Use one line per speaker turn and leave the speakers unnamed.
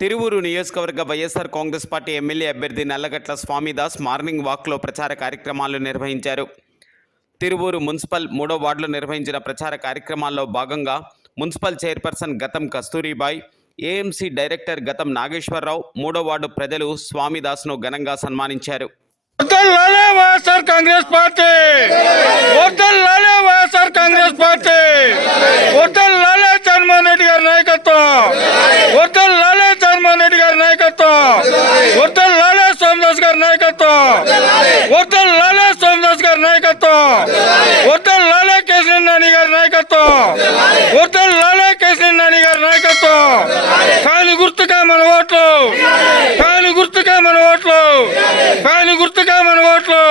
తిరువూరు నియోజకవర్గ YSR Congress party MLA అభ్యర్థి Nallagatla Swamidas morning వాక్లో ప్రచార కార్యక్రమాలు నిర్వహించారు. తిరువూరు మున్సిపల్ మూడో వార్డులో నిర్వహించిన ప్రచార కార్యక్రమాల్లో భాగంగా మున్సిపల్ చైర్పర్సన్ గతం కస్తూరిబాయ్ ఏఎంసీ డైరెక్టర్ గతం నాగేశ్వరరావు మూడో వార్డు ప్రజలు స్వామిదాస్ను ఘనంగా సన్మానించారు.
కాంగ్రెస్ పార్టీ! కాంగ్రెస్ పార్టీ! జగన్మోహన్ రెడ్డి గారి నాయకత్వం! నాయకత్వం. వర్తల్ లాలే సోమదాస్ గారి నాయకత్వం. వర్తల్ లాలే సోమదాస్ గారి నాయకత్వం. వర్తల్ లాలే కేసరి నాని గారి నాయకత్వం. వర్తల్ లాలే కేసరి నాని గారి నాయకత్వం. కాలు గుర్తుగా మన ఓట్లు. కాలు గుర్తుగా మన ఓట్లు. కాలు గుర్తుగా మన ఓట్లు.